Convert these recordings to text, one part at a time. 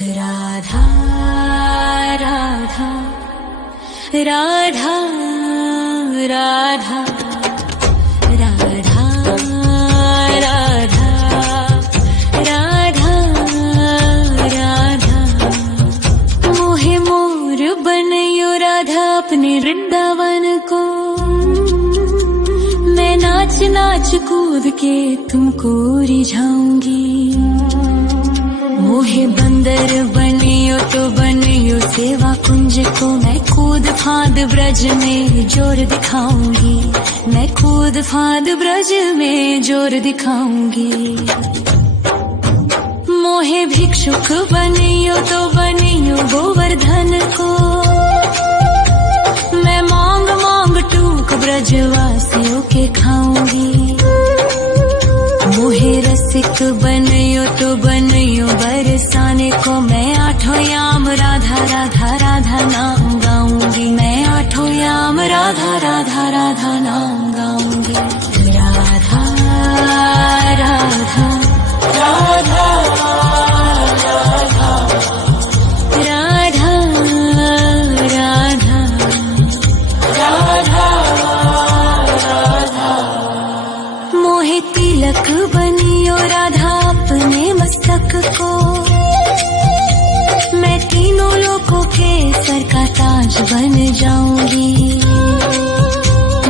राधा राधा राधा राधा राधा राधा राधा राधा मोहे मोर बनयो राधा अपने वृंदावन को। मैं नाच नाच कूद के तुमको रिझाऊंगी। मोहे बंदर बनियो तो बनियो सेवा कुंज को। मैं कूद फांद ब्रज में जोर दिखाऊंगी। मैं कूद फांद ब्रज में जोर दिखाऊंगी। मोहे भिक्षुक बनियो तो बनियो गोवर्धन को। मैं मांग मांग टूक ब्रजवासियों के खाऊंगी। मोहे रसिक बनयो तो बनयो बरसाने को। मैं आठों याम राधा राधा राधा नाम गाऊंगी। मैं आठों याम राधा राधा राधा नाम गाऊंगी। राधा राधा राधा राधा राधा राधा राधा। मोहे तिलक बनियो राधा अपने मस्तक को। मैं तीनों लोगों के सर का ताज बन जाऊंगी।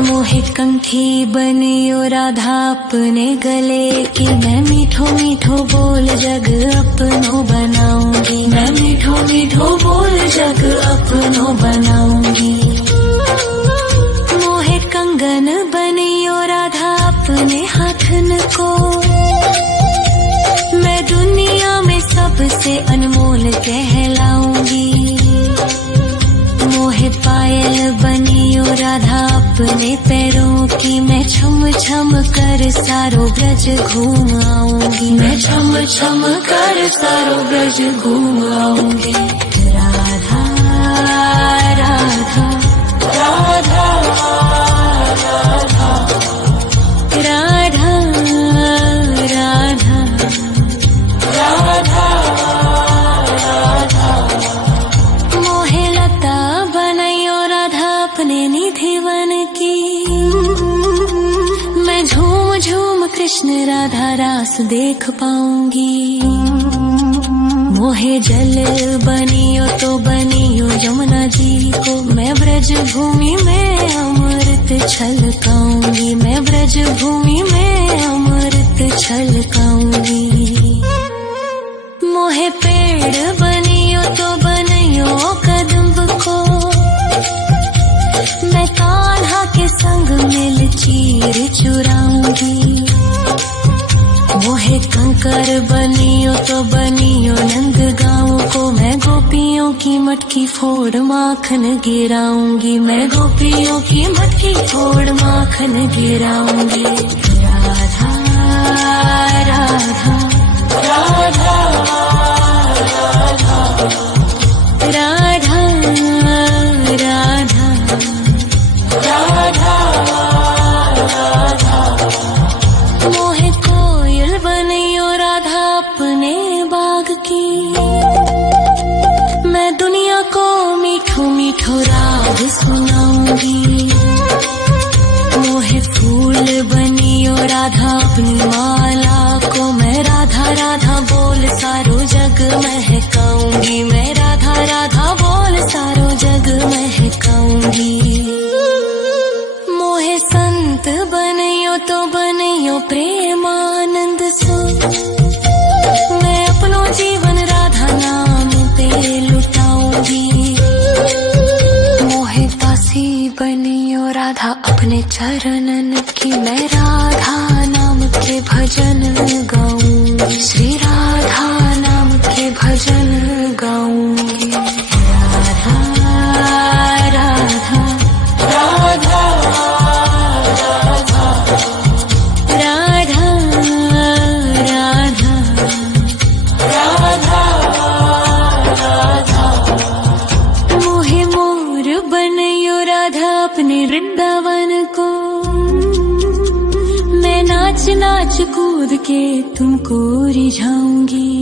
मोहे कंठी बनियो राधा अपने गले की। मैं मीठो मीठो बोल जग अपनो बनाऊंगी। मैं मीठो मीठो बोल जग अपनो बनाऊंगी। मोहे कंगन बनियो राधा अपने हाथन को। मैं दुनिया में सबसे अनमोल कहलाऊंगी। मोहे पायल बनियो राधा अपने पैरों की। मैं छम छम कर सारो ब्रज घूम आऊंगी। मैं छम छम कर सारो ब्रज घूम आऊंगी। राधा राधा राधा राधा राधा राधा राधा राधा। मोहे लता बनयो राधा अपने निधिवन की। मैं झूम झूम कृष्ण राधा रास देख पाऊंगी। मोहे जल बनियो तो बनियो यमुना जी को। मैं ब्रज भूमि में अमृत छलकाऊंगी। मैं ब्रज भूमि में अमृत छलकाऊंगी। मोहे पेड़ बनियो तो बनियो कदम्ब को। मैं कान्हा के संग मिल चीर चुराऊंगी। मोहे कंकर बनियो तो बनियो नंद गाँव को। मैं गोपियों की मटकी फोड़ माखन गिराऊंगी। मैं गोपियों की मटकी फोड़ माखन गिराऊंगी। राधा राधा राधा राधा राधा राधा राधा। मोहे कोयल बनियो राधा अपने बाग की। मैं दुनिया को मीठो मीठो राग सुनाऊंगी। मोहे फूल बनियो राधा अपनी माला को। मैं राधा राधा बोल सारो जग महकाऊंगी। मैं राधा राधा बोल सारो जग महकाऊंगी। मोहे संत बनियो तो बनियो प्रेमानंद सो। मैं अपनो जीवन राधा नाम पे लुटाऊंगी। मोहे दासी बनियो राधा अपने चरणन की। मैं राधा नाम के भजन गाऊंगी। श्री राधा नाम के भजन गाऊंगी। राधा राधा राधा राधा राधा राधा राधा। मोहे मोर बनयो राधा अपने वृंदावन को। मैं नाच नाच कूद के तुमको रिझाऊंगी।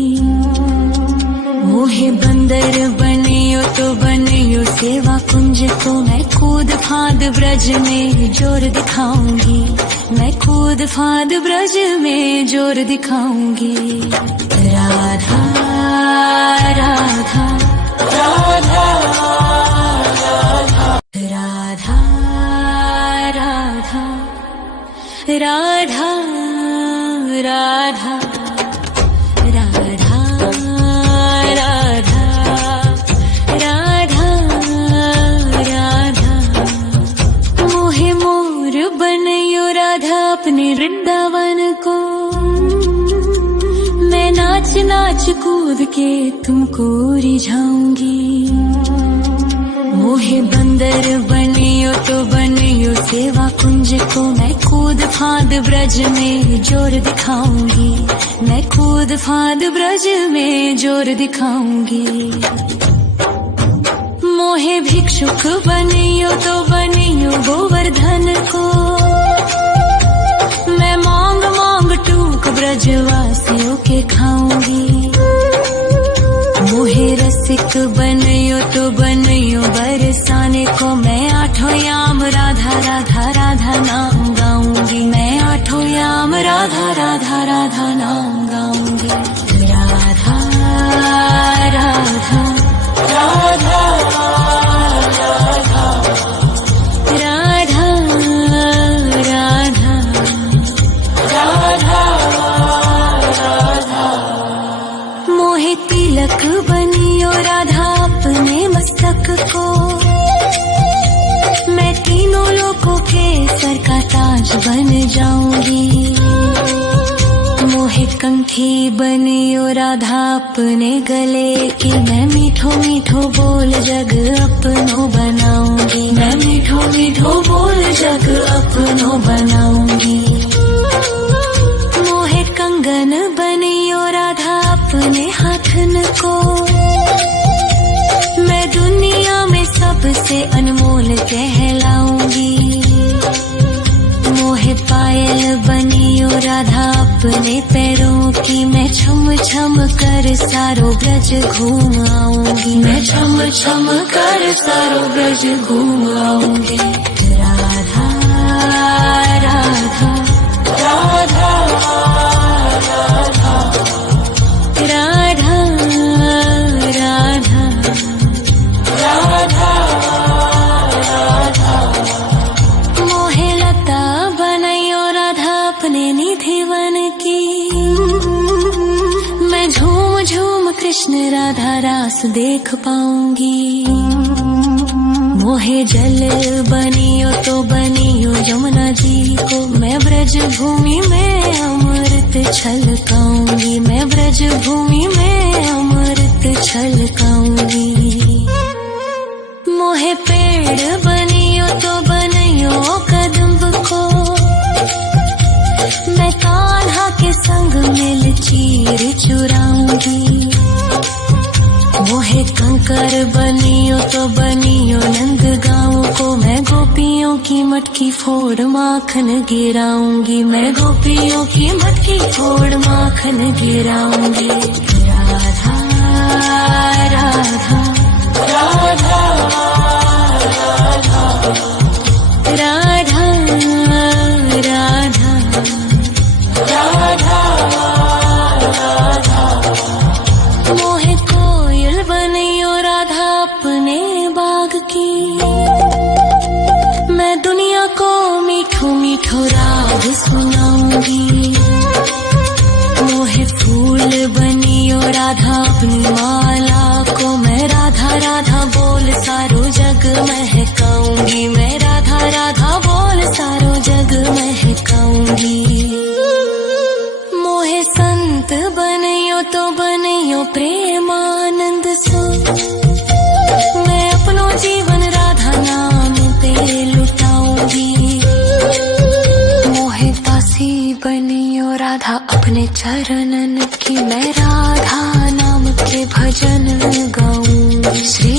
मोहे बंदर बनियो तो बनियो सेवा कुंज को मैं कूद फांद ब्रज में जोर दिखाऊंगी, मैं कूद फांद ब्रज में जोर दिखाऊंगी। राधा राधा राधा राधा राधा राधा राधा अपने वृंदावन को मैं नाच नाच कूद के तुमको रिझाऊंगी। मोहे बंदर बनियो तो बनियो सेवा कुंज को मैं कूद फांद ब्रज में जोर दिखाऊंगी, मैं कूद फांद ब्रज में जोर दिखाऊंगी। मोहे भिक्षुक बनियो तो बनियो गोवर्धन को मैं मांग मांग टूक ब्रजवासियों के खाऊंगी। मोहे रसिक बनियो तो बनियो बरसाने को मैं आठों याम राधा राधा राधा नाम गाऊंगी, मैं आठों याम राधा राधा राधा नाम गाऊंगी। राधा राधा राधा तिलक बनियो राधा अपने मस्तक को मैं तीनों लोगों के सर का ताज बन जाऊंगी। मोहे कंठी बनियो राधा अपने गले की मैं मीठो मीठो बोल जग अपनो बनाऊंगी, मैं मीठो मीठो बोल जग अपनो बनाऊंगी। मोहे कंगन बनियो राधा अपने हाथन को मैं दुनिया में सबसे अनमोल कहलाऊंगी। मोहे पायल बनियो राधा अपने पैरों की मैं छम छम कर सारो ब्रज घूम आऊंगी, मैं छम छम कर सारो ब्रज घूम आऊंगी। राधा राधा राधा राधा राधा राधा राधा मोहे लता बनायो राधा अपने निधि वन की मैं झूम झूम कृष्ण राधा रास देख पाऊंगी। मोहे जल बनियो तो बनियो यमुना जी को मैं ब्रज भूमि में अमृत छलकाऊंगी, मैं ब्रज भूमि में अमृत छलकाऊंगी। मोहे पेड़ बनियो तो बनियो कदम्ब को मैं कान्हा के संग मिल चीर चुराऊंगी। मोहे कंकर बनियो तो बनियो नंद गाँव को मैं गोपियों की मटकी फोड़ माखन गिराऊंगी, मैं गोपियों की मटकी फोड़ माखन गिराऊंगी। राधा राधा राधा राधा राधा राधा राधा मोहे कोयल बनियो राधा अपने बाग की मैं दुनिया को मीठो मीठो राग सुनाऊंगी। मोहे फूल बनियो राधा अपनी माला को मैं राधा राधा बोल सारो जग महकाऊंगी, मैं राधा राधा बोल सारो जग महकाऊंगी। मोहे संत बनियो तो बनियो प्रेमानंद सो मैं अपनो जीवन राधा नाम पे लुटाऊंगी। मोहे दासी बनियो राधा अपने चरणन की मैं राधा नाम के भजन गाऊंगी। श्री